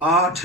8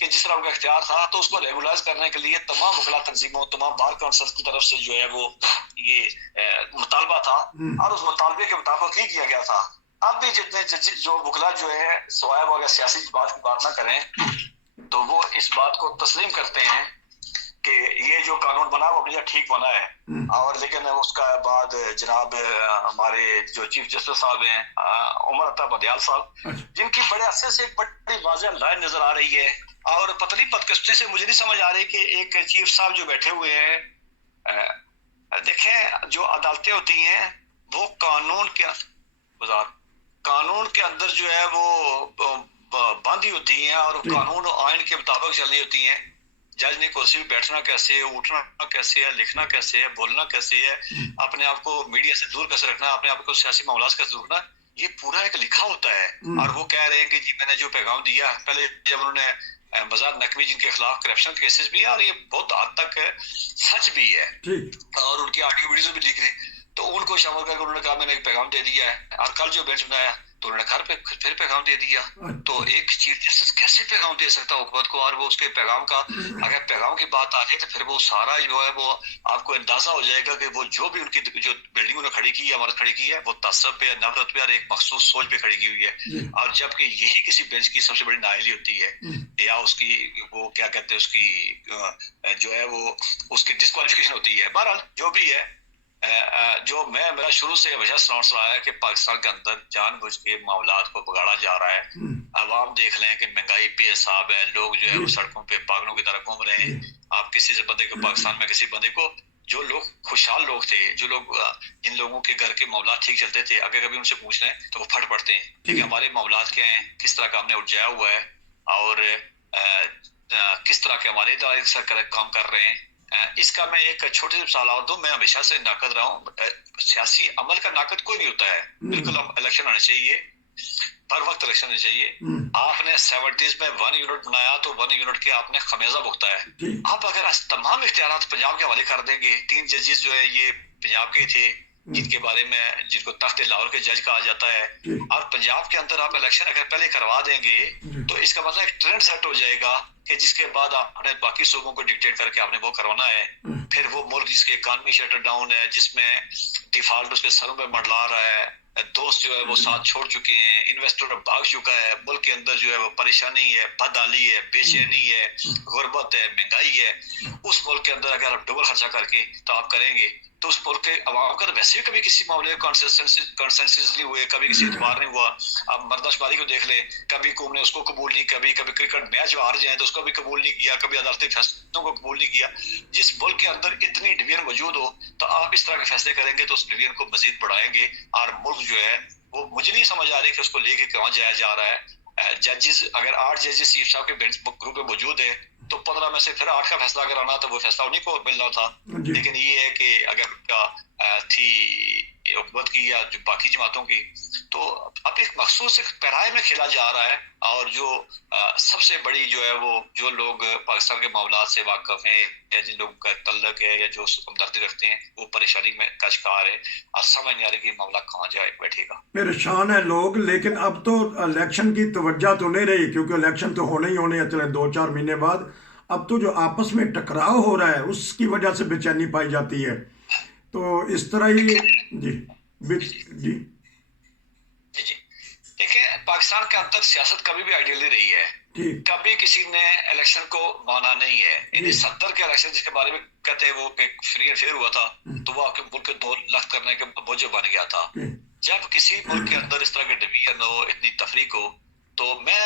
کہ جس طرح ان کا اختیار تھا تو اس کو ریگولائز کرنے کے لیے تمام وکلا تنظیموں تمام بار کونسلز کی طرف سے جو ہے وہ یہ مطالبہ تھا اور اس مطالبے کے مطابق ہی کیا گیا تھا. اب بھی جتنے جو وکلا جو ہے سوائے وہ اگر سیاسی بات کی بات نہ کریں تو وہ اس بات کو تسلیم کرتے ہیں کہ یہ جو قانون بنا وہ اپنے ٹھیک بنا ہے. اور لیکن اس کا بعد جناب ہمارے جو چیف جسٹس صاحب ہیں عمر عطا بدیال صاحب جن کی بڑے عرصے سے بڑی واضح لائن نظر آ رہی ہے اور پتہ نہیں بدقسمتی سے مجھے نہیں سمجھ آ رہی کہ ایک چیف صاحب جو بیٹھے ہوئے ہیں دیکھیں جو عدالتیں ہوتی ہیں وہ قانون کے اندر جو ہے وہ باندھی ہوتی ہیں اور قانون و آئین کے مطابق چلنی ہوتی ہیں. جج نے کرسی پہ بیٹھنا کیسے ہے, اٹھنا کیسے ہے, لکھنا کیسے ہے, بولنا کیسے ہے, اپنے آپ کو میڈیا سے دور کیسے رکھنا, اپنے آپ کو سیاسی معاملات سے کیسے دور رکھنا, یہ پورا ایک لکھا ہوتا ہے. اور وہ کہہ رہے ہیں کہ جی میں نے جو پیغام دیا پہلے جب انہوں نے بازار نقوی جن کے خلاف کرپشن کیسز بھی ہیں اور یہ بہت حد تک سچ بھی ہے اور ان کی آڈیو ویڈیوز بھی لکھ رہے تو ان کو شامل کر کے انہوں نے کہا میں نے ایک پیغام دے دیا ہے. اور کل جو بینچ بنایا تو انہوں نے گھر پہ پھر پیغام دے دیا. تو ایک چیف جسٹس کیسے پیغام دے سکتا حکومت کو, اور وہ اس کے پیغام کا اگر پیغام کی بات آ جائے تو پھر وہ سارا جو ہے وہ آپ کو اندازہ ہو جائے گا کہ وہ جو بھی ان کی جو بلڈنگوں نے کھڑی کی ہے عمارت کھڑی کی ہے وہ تعصب پہ نفرت پہ اور ایک مخصوص سوچ پہ کھڑی کی ہوئی ہے. اور جبکہ یہی کسی بینچ کی سب سے بڑی نااہلی ہوتی ہے یا اس کی وہ کیا کہتے ہیں اس کی جو ہے وہ اس کی ڈسکوالیفیکیشن ہوتی ہے. بہرحال جو بھی ہے جو میرا شروع سے وجہ سنا ہے کہ پاکستان کے اندر جان بوجھ کے معاملات کو بگاڑا جا رہا ہے. عوام دیکھ لیں کہ مہنگائی بے حساب ہے, لوگ جو ہے وہ سڑکوں پہ پاگلوں کی طرح گھوم رہے ہیں. آپ کسی سے بندے کو پاکستان میں کسی بندے کو جو لوگ خوشحال لوگ تھے جو لوگ جن لوگوں کے گھر کے معاملات ٹھیک چلتے تھے اگر کبھی ان سے پوچھ رہے ہیں تو وہ پھٹ پڑتے ہیں کہ ہمارے معاملات کیا ہیں, کس طرح کا ہم نے اٹھایا ہوا ہے اور کس طرح کے ہمارے ادارے کام کر رہے ہیں. اس کا میں ایک چھوٹی سی مثال اور دوں. میں ہمیشہ سے ناقد رہا ہوں. سیاسی عمل کا ناقد کوئی نہیں ہوتا ہے, بالکل الیکشن ہونے چاہیے, ہر وقت الیکشن ہونے چاہیے. آپ نے 70s میں 1 یونٹ بنایا تو 1 یونٹ کے آپ نے خمیازہ بھگتا ہے. آپ اگر تمام اختیارات پنجاب کے حوالے کر دیں گے, 3 ججز جو ہے یہ پنجاب کے تھے جن کے بارے میں جن کو تخت لاہور کے جج کہا جاتا ہے, اور پنجاب کے اندر آپ الیکشن اگر پہلے کروا دیں گے تو اس کا مطلب ایک ٹرینڈ سیٹ ہو جائے گا کہ جس کے بعد آپ نے باقی صوبوں کو ڈکٹیٹ کر کے آپ نے وہ کروانا ہے. پھر وہ ملک جس کی اکانومی شٹر ڈاؤن ہے, جس میں ڈیفالٹ اس کے سروں پہ منڈلا رہا ہے, دوست جو ہے وہ ساتھ چھوڑ چکے ہیں, انویسٹر بھاگ چکا ہے, ملک کے اندر جو ہے وہ پریشانی ہے, بدحالی ہے, بے چینی ہے, غربت ہے, مہنگائی ہے, اس ملک کے اندر اگر آپ ڈبل خرچہ کر کے تو آپ کریں گے تو اس ملک کے عوام کا ویسے کبھی کسی معاملے میں کنسنسس نہیں ہوئے, کبھی کسی اعتبار نہیں ہوا. آپ مردہ شماری کو دیکھ لیں, کبھی قوم نے اس کو قبول نہیں, کبھی کرکٹ میچ ہار جائیں تو اس کو بھی قبول نہیں کیا, کبھی عدالتی فیصلوں کو قبول نہیں کیا. جس ملک کے اندر اتنی ڈویژن موجود ہو تو آپ اس طرح کے فیصلے کریں گے تو اس ڈویژن کو مزید بڑھائیں گے اور ملک جو ہے وہ مجھے نہیں سمجھ آ رہی کہ اس کو لے کے کہاں جایا جا رہا ہے. ججز اگر 8 ججز چیف صاحب کے بینچ گروپ میں موجود ہے تو 15 میں سے پھر 8 کا فیصلہ اگر آنا تو وہ فیصلہ انہیں کو ملنا تھا. لیکن یہ ہے کہ اگر تھی حکومت کی یا جو باقی جماعتوں کی تو اب ایک مخصوص ایک پیرائے میں کھیلا جا رہا ہے. اور جو سب سے بڑی جو ہے وہ جو لوگ پاکستان کے معاملات سے واقف ہیں یا جن لوگوں کا تعلق ہے یا جو ہمدردی رکھتے ہیں وہ پریشانی میں کا شکار ہے اور سمجھ نہیں آ رہی کہ معاملہ کہاں جائے بیٹھے گا. پریشان ہے لوگ. لیکن اب تو الیکشن کی توجہ تو نہیں رہی کیونکہ الیکشن تو ہونے ہی ہونے ہیں, چلے 2-4 مہینے بعد. اب تو جو آپس میں ٹکراؤ ہو رہا ہے اس کی وجہ سے بے چینی پائی جاتی ہے. تو اس طرح ہی جی دیکھیں پاکستان کے اندر سیاست کبھی بھی آئیڈیل نہیں رہی ہے. کبھی کسی نے الیکشن کو مانا نہیں ہے. یعنی 70 کے الیکشن جس کے بارے میں کہتے ہیں وہ فری اینڈ فیئر ہوا تھا تو وہ آپ کے ملک کے 2 لاکھ کرنے کے موجب بن گیا تھا. جب کسی ملک کے اندر اس طرح کے ڈویژن ہو, اتنی تفریق ہو تو میں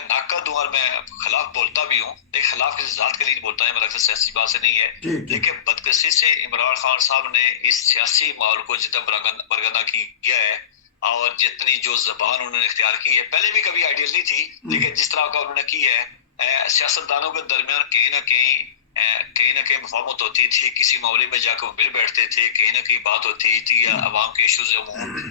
ناقد ہوں اور میں خلاف بولتا بھی ہوں. لیکن خلاف کسی ذات کے لیے بولتا ہے, میرا اکثر سیاسی بات سے نہیں ہے. لیکن بدقسمتی سے عمران خان صاحب نے اس سیاسی ماحول کو جتنا برگندہ کیا ہے اور جتنی جو زبان انہوں نے اختیار کی ہے, پہلے بھی کبھی آئیڈیل نہیں تھی لیکن جس طرح کا انہوں نے کی ہے, سیاستدانوں کے درمیان کہیں نہ کہیں مفاہمت ہوتی تھی. کسی معاملے میں جا کے وہ مل بیٹھتے تھے, کہیں نہ کہیں بات ہوتی تھی یا عوام کے ایشوز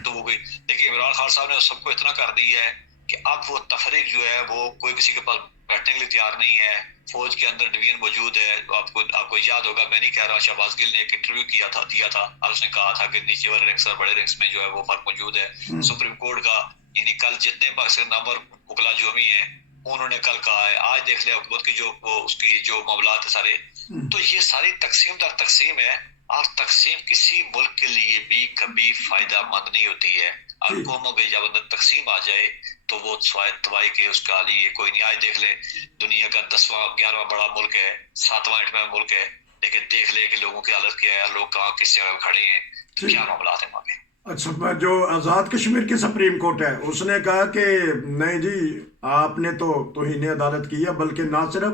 تو وہ گئی. لیکن عمران خان صاحب نے سب کو اتنا کر دیا ہے کہ اب وہ تفریق جو ہے وہ کوئی کسی کے پاس بیٹھنے کے لیے تیار نہیں ہے. فوج کے اندر ڈویژن موجود ہے. آپ کو یاد ہوگا, میں نہیں کہہ رہا, شہباز گل نے ایک انٹرویو دیا تھا اور اس نے کہا تھا کہ نیچے والے رینکس اور بڑے رینکس میں جو ہے وہ فرق موجود ہے. سپریم کورٹ کا یعنی کل جتنے پاکستان نامور وکلا جو بھی ہیں انہوں نے کل کہا ہے، آج دیکھ لیں حکومت کی جو وہ اس کی جو معاملات ہے سارے، تو یہ ساری تقسیم در تقسیم ہے، اور تقسیم کسی ملک کے لیے بھی کبھی فائدہ مند نہیں ہوتی ہے، اور قوموں کے جب اندر تقسیم آ جائے تو وہ سوائے تباہی کے اس کا لیے کوئی نہیں۔ آج دیکھ لیں دنیا کا 10واں 11واں بڑا ملک ہے، 7واں 8واں ملک ہے، لیکن دیکھ لیں کہ لوگوں کی حالت کیا ہے، لوگ کہاں کس جگہ کھڑے ہیں، کیا معاملات ہیں وہاں پہ۔ اچھا، جو آزاد کشمیر کی سپریم کورٹ ہے اس نے کہا کہ نہیں جی آپ نے تو توہین عدالت کی ہے، بلکہ نہ صرف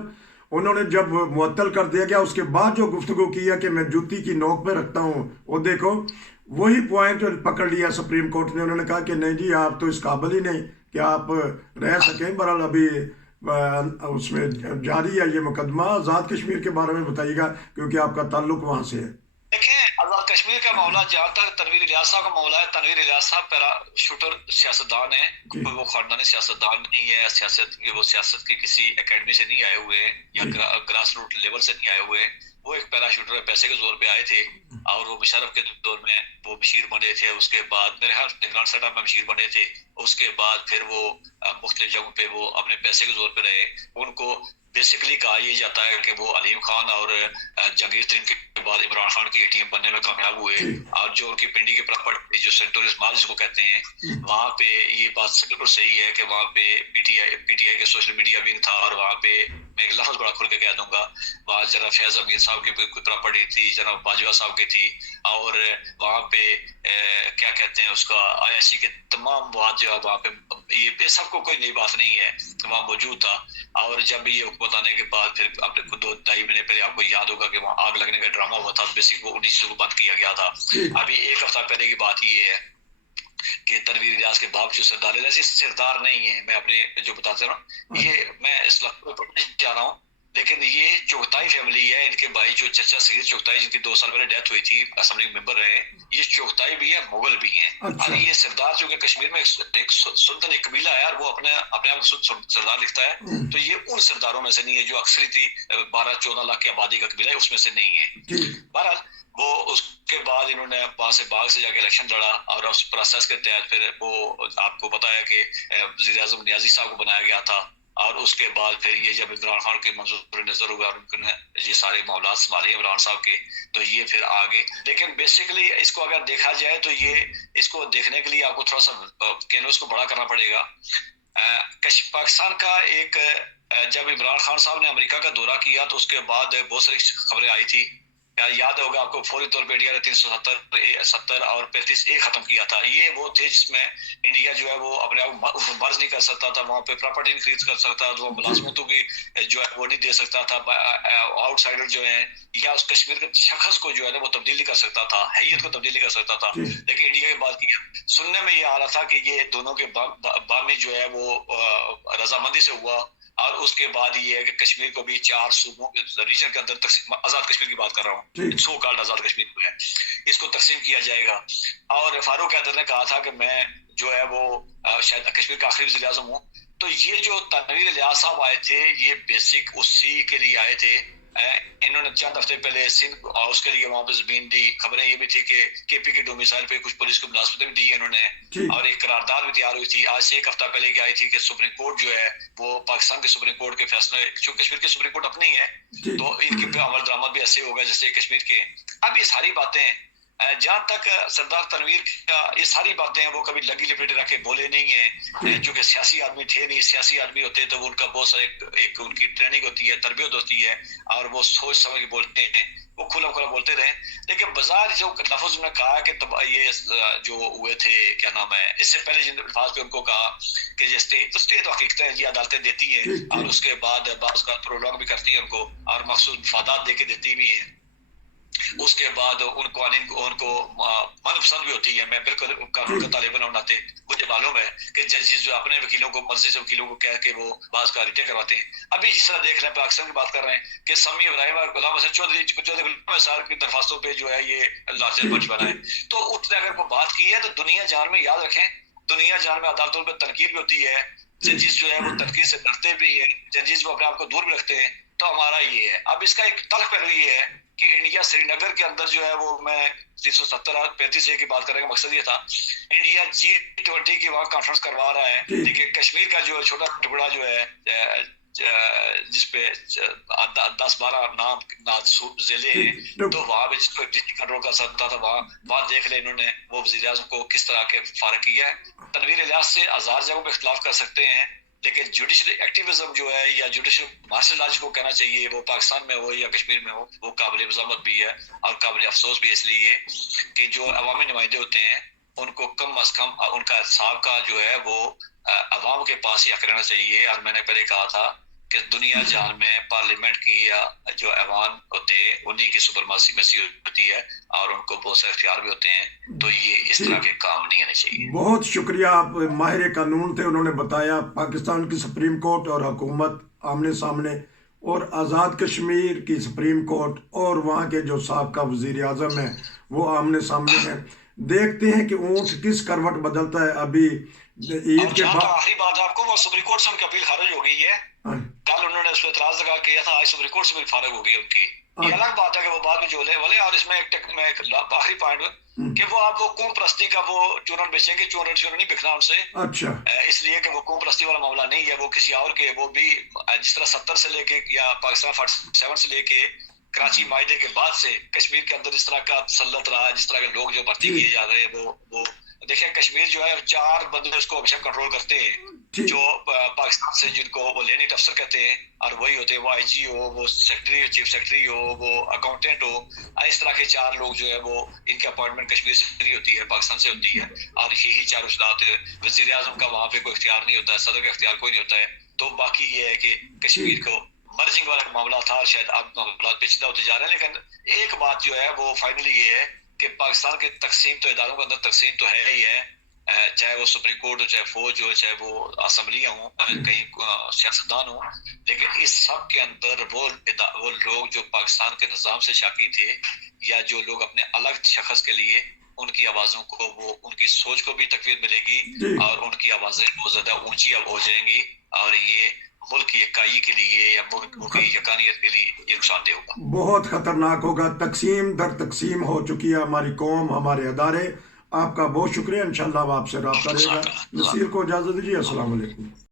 انہوں نے جب معطل کر دیا گیا اس کے بعد جو گفتگو کیا کہ میں جوتی کی نوک پہ رکھتا ہوں، وہ دیکھو وہی پوائنٹ پکڑ لیا سپریم کورٹ نے۔ انہوں نے کہا کہ نہیں جی آپ تو اس قابل ہی نہیں کہ آپ رہ سکیں۔ بہرحال ابھی اس میں جاری ہے یہ مقدمہ۔ آزاد کشمیر کے بارے میں بتائیے گا کیونکہ آپ کا تعلق وہاں سے ہے۔ دیکھیں آزاد کشمیر کا معاملہ جہاں تک تنویر الیاس صاحب کا معاملہ ہے، تنویر الیاس صاحب پیرا شوٹر سیاستدان ہیں، کوئی وہ خاندانی سیاستدان نہیں ہے، وہ سیاست کی کسی اکیڈمی سے نہیں آئے ہوئے ہیں یا گراس روٹ لیول سے نہیں آئے ہوئے ہیں، وہ ایک پیرا شوٹر ہے، پیسے کے زور پہ آئے تھے، اور وہ مشرف کے دور میں وہ مشیر بنے تھے، اس کے بعد میرے خیال نگران سیٹ میں مشیر بنے تھے، اس کے بعد پھر وہ مختلف جگہوں پہ وہ اپنے پیسے کے زور پہ رہے۔ ان کو بیسیکلی کہا یہ جاتا ہے کہ وہ علیم خان اور جہانگیر ترین کے بعد عمران خان کی ATM بننے میں کامیاب ہوئے، اور جو ان کی پنڈی کی پراپرٹی جو سینٹورس مال جس کو کہتے ہیں، وہاں پہ یہ بات بالکل صحیح ہے کہ وہاں پہ PTI کے سوشل میڈیا ونگ تھا، اور وہاں پہ میں ایک لفظ بڑا کھل کے کہہ دوں گا، وہاں جناب فیض امیر صاحب کی کوئی پراپرٹی تھی، جناب باجوہ صاحب کی تھی، اور وہاں پہ کیا کہتے ہیں اس کا ISC کے تمام بات جو ہے وہاں پہ یہ سب کو کوئی نئی بات نہیں ہے، وہاں موجود تھا۔ اور جب یہ حکومت آنے کے بعد پھر آپ کو 2-2.5 مہینے پہلے آپ کو یاد ہوگا کہ وہاں آگ لگنے کا ڈرامہ ہوا تھا، بیسک وہ 19 کو بند کیا گیا تھا۔ ابھی ایک ہفتہ پہلے کی بات یہ ہے کہ تنویر الیاس کے باپ جو سردار ایسے سردار نہیں ہے، میں اپنے جو بتاتا ہوں یہ میں اس لفظ پر جا رہا ہوں، لیکن یہ چغتائی فیملی ہے، ان کے بھائی جو چچا سید چغتائی جن کی 2 سال پہلے ڈیتھ ہوئی تھی، اسمبلی ممبر رہے، یہ چغتائی بھی ہے، مغل بھی ہیں۔ اور یہ سردار جو کہ کشمیر میں ایک سلطن ایک قبیلہ ہے، اور وہ اپنے آپ کو سردار لکھتا ہے، تو یہ ان سرداروں میں سے نہیں ہے جو اکثریتی 12-14 لاکھ کی آبادی کا قبیلہ ہے، اس میں سے نہیں ہے۔ بہرحال وہ اس کے بعد انہوں نے وہاں سے باغ سے جا کے الیکشن لڑا، اور اس پروسیس کے تحت پھر وہ آپ کو پتا ہے کہ وزیر اعظم نیازی صاحب کو بنایا گیا تھا، اور اس کے بعد پھر یہ جب عمران خان کے منظور نظر ہوا اور ان نے یہ سارے معاملات سنبھالے عمران صاحب کے، تو یہ پھر آگے۔ لیکن بیسیکلی اس کو اگر دیکھا جائے تو یہ اس کو دیکھنے کے لیے آپ کو تھوڑا سا کینوس کو بڑا کرنا پڑے گا۔ پاکستان کا ایک جب عمران خان صاحب نے امریکہ کا دورہ کیا تو اس کے بعد بہت ساری خبریں آئی تھی، یاد ہوگا آپ کو، فوری طور پہ انڈیا نے 370 اور 35A ختم کیا تھا۔ یہ وہ تھے جس میں انڈیا جو ہے وہ اپنے آپ مرض نہیں کر سکتا تھا، وہاں پہ پراپرٹی نہیں خرید کر سکتا تھا، وہ ملازمتوں کی جو ہے وہ نہیں دے سکتا تھا، آؤٹ سائڈر جو ہیں یا اس کشمیر کے شخص کو جو ہے نا وہ تبدیل نہیں کر سکتا تھا، حیت کو تبدیل نہیں کر سکتا تھا۔ لیکن انڈیا کی بات کی سننے میں یہ آ رہا تھا کہ یہ دونوں کے بامی جو ہے وہ رضامندی سے ہوا، اور اس کے بعد یہ ہے کہ کشمیر کو بھی 4 صوبوں ریجن کے اندر تقسیم، آزاد کشمیر کی بات کر رہا ہوں، سو کالڈ آزاد کشمیر کو ہے، اس کو تقسیم کیا جائے گا۔ اور فاروق حیدر نے کہا تھا کہ میں جو ہے وہ شاید کشمیر کا آخری وزیر اعظم ہوں۔ تو یہ جو تنویر الیاس صاحب آئے تھے یہ بیسک اسی کے لیے آئے تھے، انہوں نے چند ہفتے پہلے سندھ اس کے لیے وہاں پہ زمین دی، خبریں یہ بھی تھی کہ KP کے ڈومیسائل پہ کچھ پولیس کو ملازمتیں بھی دی انہوں نے، اور ایک قرارداد بھی تیار ہوئی تھی۔ آج سے 1 ہفتہ پہلے کی آئی تھی کہ سپریم کورٹ جو ہے وہ پاکستان کے سپریم کورٹ کے فیصلے، چونکہ کشمیر کے سپریم کورٹ اپنی ہے تو ان کی عمل درآمد بھی ایسے ہوگا جیسے کشمیر کے۔ اب یہ ساری باتیں جہاں تک سردار تنویر کا یہ ساری باتیں ہیں وہ کبھی لگی لپیٹے رکھ کے بولے نہیں ہیں، چونکہ سیاسی آدمی تھے نہیں، سیاسی آدمی ہوتے تو ان کا بہت سارے ایک ان کی ٹریننگ ہوتی ہے، تربیت ہوتی ہے، اور وہ سوچ سمجھ کے بولتے ہیں، وہ کھلا کھلا بولتے رہے۔ لیکن بظاہر جو لفظ میں کہا کہ یہ جو ہوئے تھے کیا نام ہے، اس سے پہلے جن الفاظ پہ ان کو کہا کہ یہ اسٹے تو حقیقتیں یہ عدالتیں دیتی ہیں، اور اس کے بعد بعض کا پرولونگ بھی کرتی ہیں ان کو، اور مخصوص مفادات دے کے دیتی بھی ہیں، اس کے بعد ان کو من پسند بھی ہوتی ہے۔ میں بالکل قانون کا طالب علم ناتے مجھے معلوم ہے کہ ججز جو اپنے وکیلوں کو مرضی سے وکیلوں کو کہہ کے وہ بعض کا ریٹے کرواتے ہیں۔ ابھی جس طرح دیکھ رہے ہیں پاکستان کی بات کر رہے ہیں کہ سمی ابراہیم اور غلام حسین چودھری غلام نثار کی درخواستوں پہ جو ہے یہ لارجر بچ بنا ہے، تو اس نے اگر کوئی بات کی ہے تو دنیا جان میں یاد رکھیں، دنیا جان میں عدالتوں پہ تنقید بھی ہوتی ہے، ججز جو ہے وہ تنقید سے ڈرتے بھی ہیں، ججز وہ اپنے آپ کو دور بھی رکھتے ہیں، تو ہمارا یہ ہے. اب اس کا ایک تلخ پہلو یہ ہے کہ انڈیا سری نگر کے اندر جو ہے وہ میں 370-35 کی بات کرنے کا مقصد یہ تھا, انڈیا G20 کی وہاں کانفرنس کروا رہا ہے. دیکھیے کشمیر کا جو چھوٹا ٹکڑا جو ہے جس پہ 10-12 نام ضلع ہیں, تو وہاں پہ جس کو کنٹرول کر سکتا تھا وہاں دیکھ لیں انہوں نے وہ وزیر اعظم کو کس طرح کے فارغ کیا ہے. تنویر الیاس سے ہزار جگہوں پہ اختلاف کر سکتے ہیں, لیکن جوڈیشل ایکٹیویزم جو ہے یا جوڈیشل مارشل لاء کو کہنا چاہیے, وہ پاکستان میں ہو یا کشمیر میں ہو, وہ قابل مذمت بھی ہے اور قابل افسوس بھی اس لیے کہ جو عوامی نمائندے ہوتے ہیں ان کو کم از کم ان کا حساب کا جو ہے وہ عوام کے پاس ہی رہنا چاہیے. اور میں نے پہلے کہا تھا کہ دنیا جہان میں پارلیمنٹ کی یا جو ایوان ہوتے ہیں انہی کی سپرماسی ہوتی ہے اور ان کو بہت سے اختیار بھی ہوتے ہیں, تو یہ اس طرح کے کام نہیں آنے چاہیے. بہت شکریہ, آپ ماہر قانون تھے, انہوں نے بتایا پاکستان کی سپریم کورٹ اور حکومت آمنے سامنے, اور آزاد کشمیر کی سپریم کورٹ اور وہاں کے جو سابقہ وزیر اعظم ہیں وہ آمنے سامنے ہیں. دیکھتے ہیں کہ اونٹ کس کروٹ بدلتا ہے. ابھی عید کے بعد آخری بات آپ کو, وہ سپریم کورٹ سے ان کی اپیل خارج ہو گئی ہے. کل انہوں نے اس پہ اعتراض لگا کیا تھا, آج سپریم کورٹ سے بھی فارغ ہو گئی ان کی. یہ الگ بات ہے کہ وہ بعد میں جو لے والے. اور اس میں ایک آخری پوائنٹ کہ وہ آپ وہ قوم پرستی کا وہ چورن بیچیں گے, چورن نہیں بکنا ان سے. اچھا, اس لیے کہ وہ قوم پرستی والا معاملہ نہیں ہے, وہ کسی اور کے, وہ بھی جس طرح 70 سے لے کے یا پاکستان 47 سے لے کے کراچی معاہدے کے بعد سے کشمیر کے اندر اس طرح کا تسلط رہا ہے, جس طرح کے لوگ جو بھرتی کیے جا رہے ہیں وہ دیکھیں کشمیر جو ہے 4 بندے اس کو ہمیشہ کنٹرول کرتے ہیں جو پاکستان سے, جن کو وہ لینٹ افسر کہتے ہیں, اور وہی ہوتے ہیں وہ آئی جی ہو, وہ سیکرٹری چیف سیکرٹری ہو, وہ اکاؤنٹنٹ ہو. اس طرح کے 4 لوگ جو ہے وہ ان کی اپوائنٹمنٹ کشمیر سے نہیں ہوتی ہے, پاکستان سے ہوتی ہے. اور یہی 4 اجلاس وزیر اعظم کا وہاں پہ کوئی اختیار نہیں ہوتا ہے, صدر کا اختیار کوئی نہیں ہوتا ہے. تو باقی یہ ہے کہ کشمیر کو مرجنگ والا معاملہ تھا, اور شاید اب معاملات پیچیدہ ہوتے جا رہے ہیں. لیکن ایک بات جو ہے وہ فائنلی یہ ہے کہ پاکستان کے تقسیم تو اداروں کے اندر تقسیم تو ہے ہی ہے, چاہے وہ سپریم کورٹ ہو, چاہے فوج ہو, چاہے وہ اسمبلیاں ہوں, کہیں سیاستدان ہوں. لیکن اس سب کے اندر وہ لوگ جو پاکستان کے نظام سے شاکی تھے, یا جو لوگ اپنے الگ شخص کے لیے ان کی آوازوں کو, وہ ان کی سوچ کو بھی تقویت ملے گی اور ان کی آوازیں بہت زیادہ اونچی اب ہو جائیں گی, اور یہ ملک کی یکائی کے لیے یا ملک کی یکانیت کے لیے یہ نقصان دہ ہوگا, بہت خطرناک ہوگا. تقسیم در تقسیم ہو چکی ہے ہماری قوم, ہمارے ادارے. آپ کا بہت شکریہ, انشاءاللہ آپ سے رابطہ رہے گا. نصیر کو اجازت دیجیے, السلام علیکم.